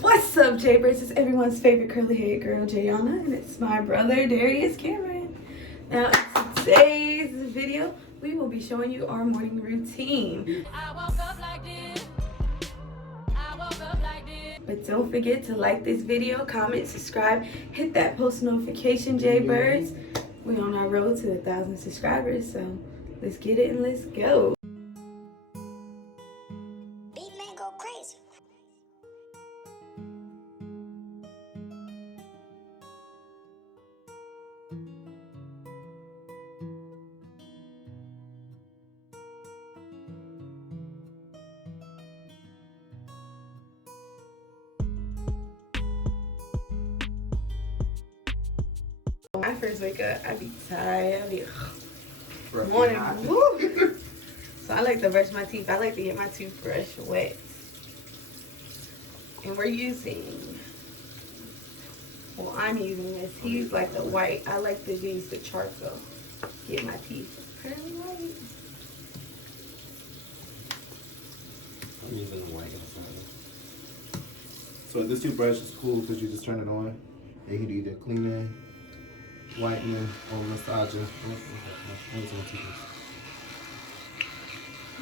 What's up, Jaybirds? It's everyone's favorite curly haired girl, Jaiyahna, and it's my brother, Darius-Cameron. Now, in today's video, we will be showing you our morning routine. I woke up like this. I woke up like this. But don't forget to like this video, comment, subscribe, hit that post notification, Jaybirds. We're on our road to 1,000 subscribers, so let's get it and let's go. When I first wake up, I be tired. I be morning. Woo. So I like to brush my teeth. I like to get my toothbrush wet. And we're using, well, I'm using this. He's like the white. I like to use the charcoal. Get my teeth pretty white. I'm using the white. So this toothbrush is cool because you just turn it on. You can do either cleaning, whitening, or massaging.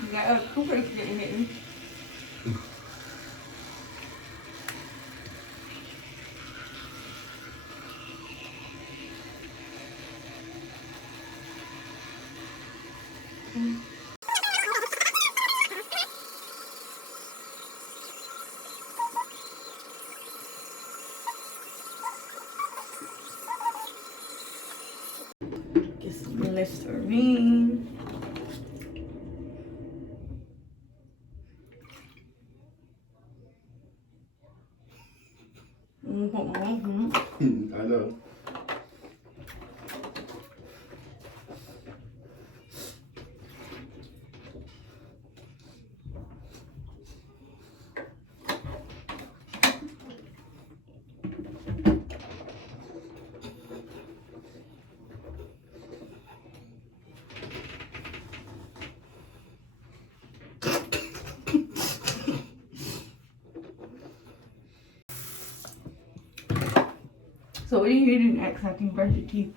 You got a Cooper getting hit. Get some Listerine. I know. So what do you do next after you brush your teeth?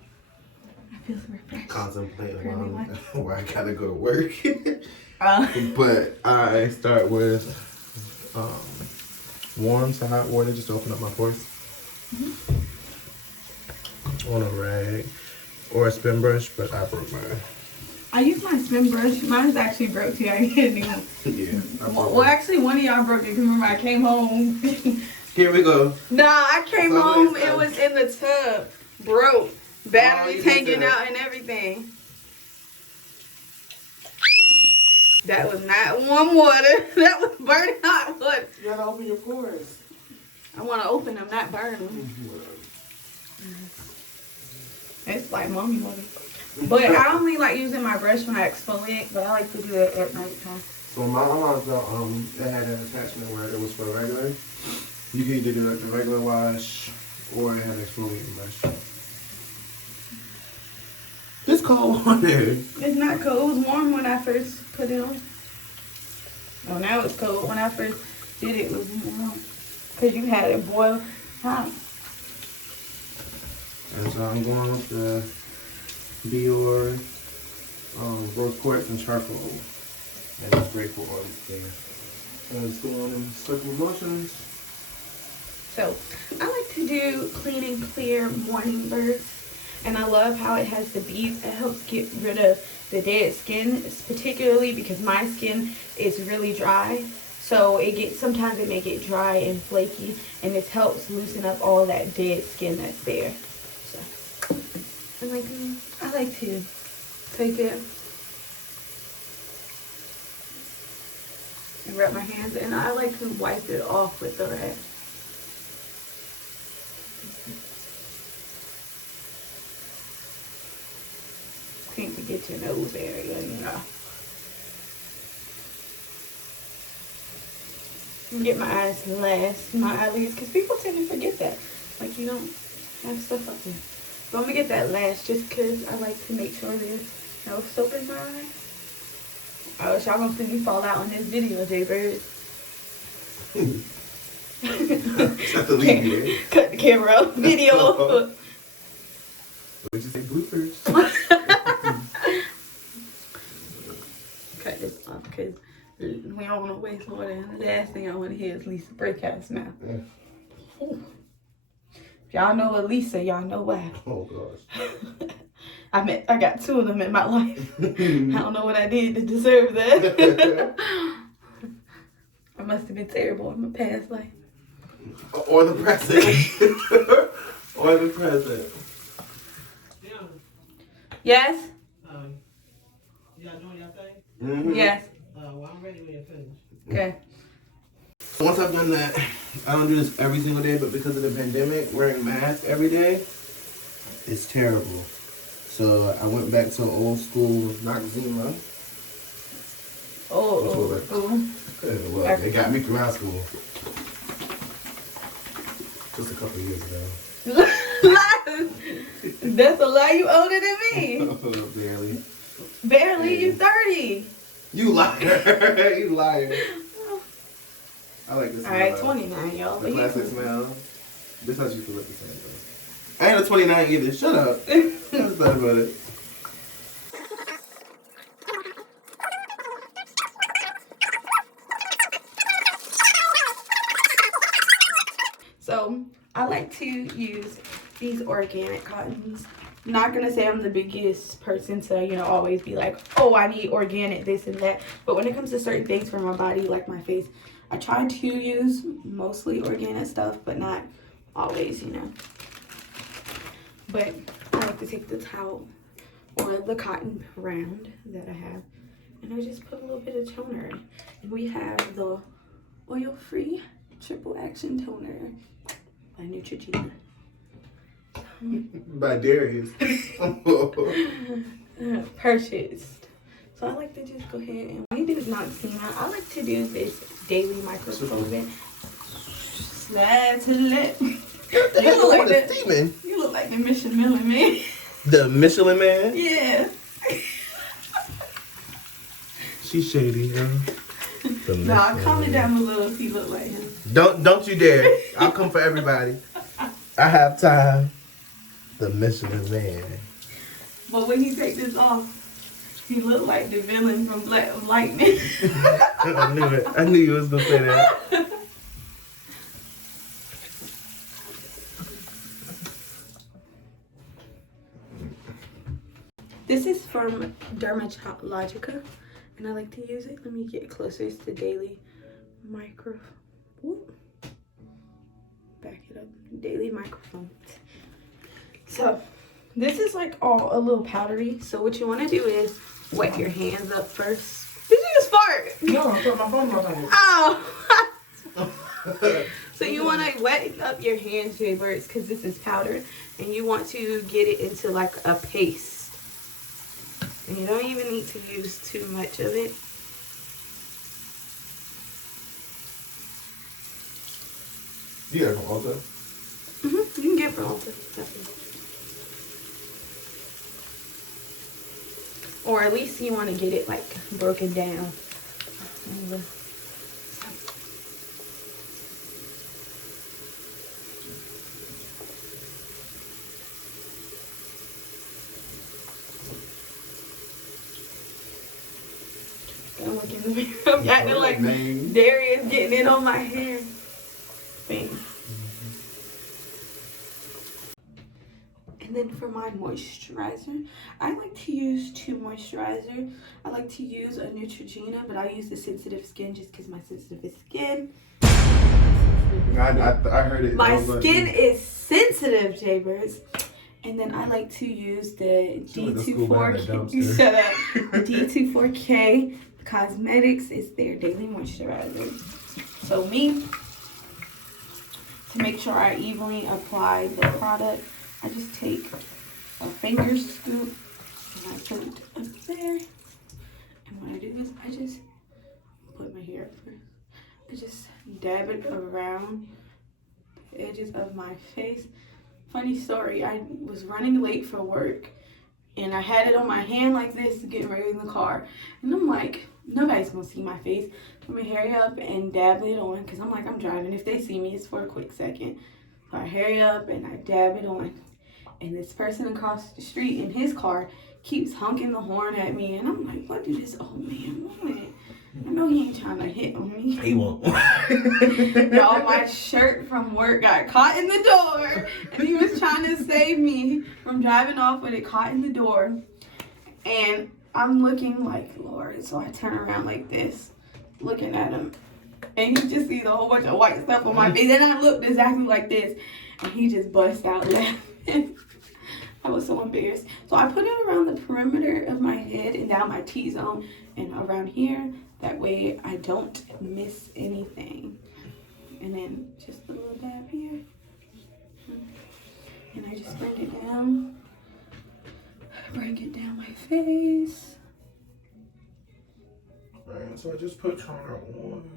I feel so refreshed. Contemplating where I gotta go to work. But I start with warm to hot water just to open up my pores. On a rag or a spin brush, but I broke mine. I use my spin brush. Mine's actually broke too. I didn't even. Yeah. Well, actually, one of y'all broke it. Cause remember, I came home. Here we go. Nah, I came home. It was in the tub. Broke. Batteries hanging out and everything. That was not warm water. That was burning hot water. You gotta open your pores. I want to open them, not burn them. It's like mommy water. But I only like using my brush when I exfoliate, but I like to do it at nighttime. So my mom's they had an attachment where it was for regular. You can either do like the regular wash or it had an exfoliating brush. It's cold water. It's not cold. It was warm when I first put it on. Oh, now it's cold. When I first did it, it was warm. Because you had it boiled hot. And so I'm going with the Dior rose quartz and charcoal. And it's great for oil care. So it's going in circular motions. So I like to do clean and clear morning bursts. And I love how it has the beads. It helps get rid of the dead skin, particularly because my skin is really dry. So sometimes it may get dry and flaky, and this helps loosen up all that dead skin that's there. So I like to take it and rub my hands, and I like to wipe it off with the rag. Seem to get your nose area, you know. Get my eyes last, my eyelids, because people tend to forget that. Like, you don't have stuff up there. So I'm going to get that last just because I like to make sure there's no soap in my eye. I wish y'all going to see me fall out on this video, Jaybirds. That's the lead here. Cut the camera off. Video. What did you say? Bloopers. Cut this off because we don't want to waste more than the last thing I want to hear is Lisa breakhouse now. Yeah. If y'all know Lisa, y'all know why. Oh gosh. I got two of them in my life. I don't know what I did to deserve that. I must have been terrible in my past life. Or the present. Or the present. Yes? Y'all doing your thing? Mm-hmm. Yes. Well, I'm ready when you're finished. Okay. Once I've done that, I don't do this every single day, but because of the pandemic, wearing masks every day is terrible. So I went back to old school Noxzema. Oh. Well, they got me through high school. Just a couple of years ago. That's a lie. You older than me. Barely. Barely. You 30. You liar. You liar. I like this. All right, 29, y'all. The classic smell. This house used to look the same though. I ain't a 29 either. Shut up. What's bad about it? So I like to use these organic cottons. I'm not gonna say I'm the biggest person to, always be like, oh, I need organic this and that. But when it comes to certain things for my body, like my face, I try to use mostly organic stuff, but not always, But I like to take the towel or the cotton round that I have, and I just put a little bit of toner in. And we have the oil-free triple action toner by Neutrogena. By Darius. Purchased. So I like to just go ahead and we do Noxzema. I like to do this daily microblading. Slide to the left. You look like the Michelin Man. The Michelin Man? Yeah. She's shady, huh? Nah, calm it down a little if you look like him. Don't you dare. I'll come for everybody. I have time. The Michelin Man. But when you take this off, he look like the villain from Black Lightning. I knew it. I knew you was gonna say that. This is from Dermatologica, and I like to use it. Let me get closer. It's the Daily Micro. Whoop. Back it up. Daily Microphone. So this is like all a little powdery. So what you want to do is wet your hands up first. Did you just fart? No, I put my phone on my Ow! So you want to wet up your hands, Jaybirds, because this is powder, and you want to get it into like a paste. And you don't even need to use too much of it. You got it from Ulta? You can get it from Ulta, definitely. Or at least you want to get it like broken down. I'm looking in the mirror. I'm acting like Darius getting it on my hair. Thing. And then for my moisturizer, I like to use two moisturizers. I like to use a Neutrogena, but I use the sensitive skin just because my sensitive skin. I heard it. My skin is sensitive, Jaybirds. And then I like to use the D24K. Shut up. D24K Cosmetics is their daily moisturizer. So to make sure I evenly apply the product, I just take a finger scoop and I put it up there. And what I do is I just put my hair up first. I just dab it around the edges of my face. Funny story, I was running late for work and I had it on my hand like this getting ready in the car. And I'm like, nobody's gonna see my face. I'm gonna hurry up and dab it on because I'm driving. If they see me, it's for a quick second. So I hurry up and I dab it on. And this person across the street in his car keeps honking the horn at me. And I'm like, what do this old man want? I know he ain't trying to hit on me. He won't. Y'all, my shirt from work got caught in the door. And he was trying to save me from driving off with it caught in the door. And I'm looking like, Lord. So I turn around like this, looking at him. And he just sees a whole bunch of white stuff on my face. And I looked exactly like this. And he just bust out laughing. I was so embarrassed. So I put it around the perimeter of my head and down my T-zone and around here. That way I don't miss anything. And then just a little dab here. And I just bring it down. Bring it down my face. Alright, so I just put toner on.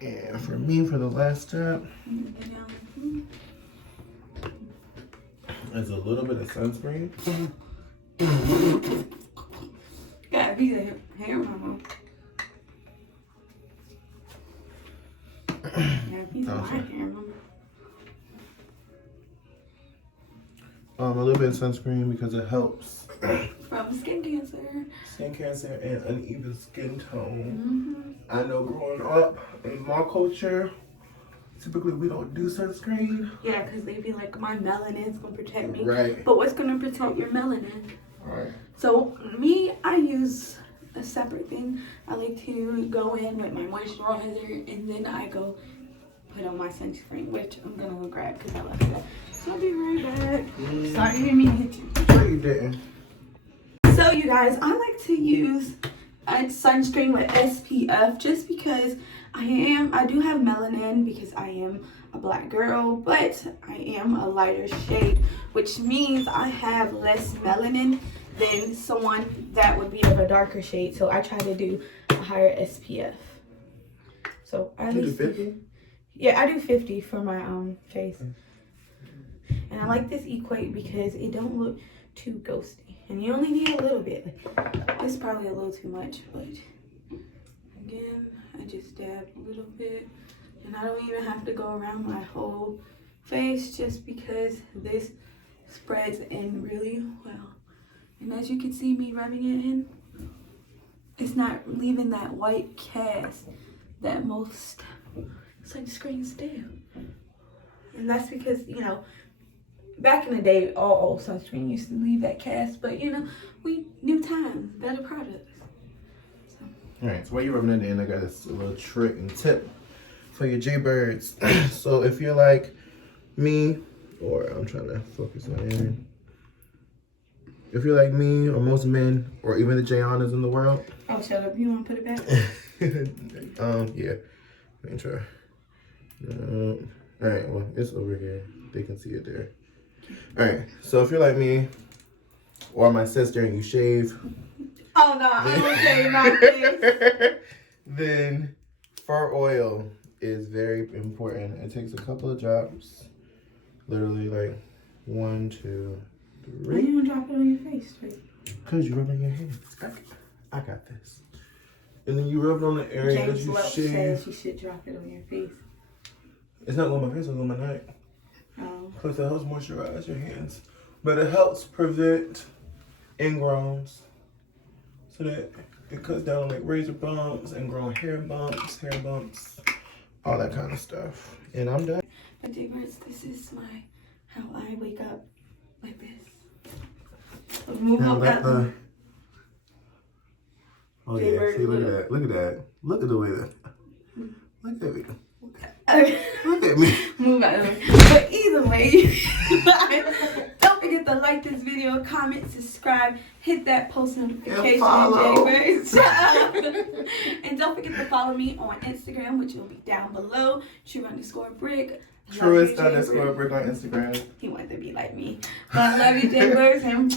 And for me, for the last step, is a little bit of sunscreen. Gotta be the hair mama. Gotta be the hair mama. A little bit of sunscreen because it helps. From skin cancer. Skin cancer and uneven skin tone. I know growing up in my culture, typically we don't do sunscreen. Yeah, because they be like, my melanin's gonna protect me. Right. But what's gonna protect your melanin? Right. So me, I use a separate thing. I like to go in with my moisturizer and then I go put on my sunscreen, which I'm gonna go grab because I left it. So I'll be right back. Sorry, you didn't mean to hit you. No, you didn't. So you guys, I like to use a sunscreen with SPF just because I do have melanin because I am a black girl, but I am a lighter shade, which means I have less melanin than someone that would be of a darker shade. So I try to do a higher SPF. So I do 50? Yeah, I do 50 for my face. And I like this Equate because it don't look too ghosty. And you only need a little bit. This is probably a little too much, but again, I just dab a little bit. And I don't even have to go around my whole face just because this spreads in really well. And as you can see me rubbing it in, it's not leaving that white cast that most sunscreens do. And that's because, you know, back in the day, all sunscreen used to leave that cast, but you know, new times, better products. So. All right, so while you're rubbing it in, I got this little trick and tip for your Jaybirds. So if you're like me, or I'm trying to focus on it. If you're like me, or most men, or even the Jaiyahnas in the world. Oh, shut up. You want to put it back? Yeah. Let me try. All right, well, it's over here. They can see it there. All right, so if you're like me or my sister and you shave. Oh, no, I don't shave my face. Then fur oil is very important. It takes a couple of drops. Literally like 1, 2, 3. Why do you want to drop it on your face, right? Because you're rubbing your hands. I got this. And then you rub it on the area that you shave. Says you should drop it on your face. It's not on my face, it's on my neck. Oh. Plus it helps moisturize your hands. But it helps prevent ingrowns. So that it cuts down on like razor bumps, ingrown hair bumps, all that kind of stuff. And I'm done. But Jaybirds, this is how I wake up like this. Move Now up that that. Oh yeah, Jaybird, see, look at that. Look at that. Look at the way that. Look at me. Okay. Look at me. Move out of the way. But either way, don't forget to like this video, comment, subscribe, hit that post notification, Jaybirds. And don't forget to follow me on Instagram, which will be down below. True_Brick. Truest_Brick on Instagram. He wanted to be like me. But I love you, Jaybirds, and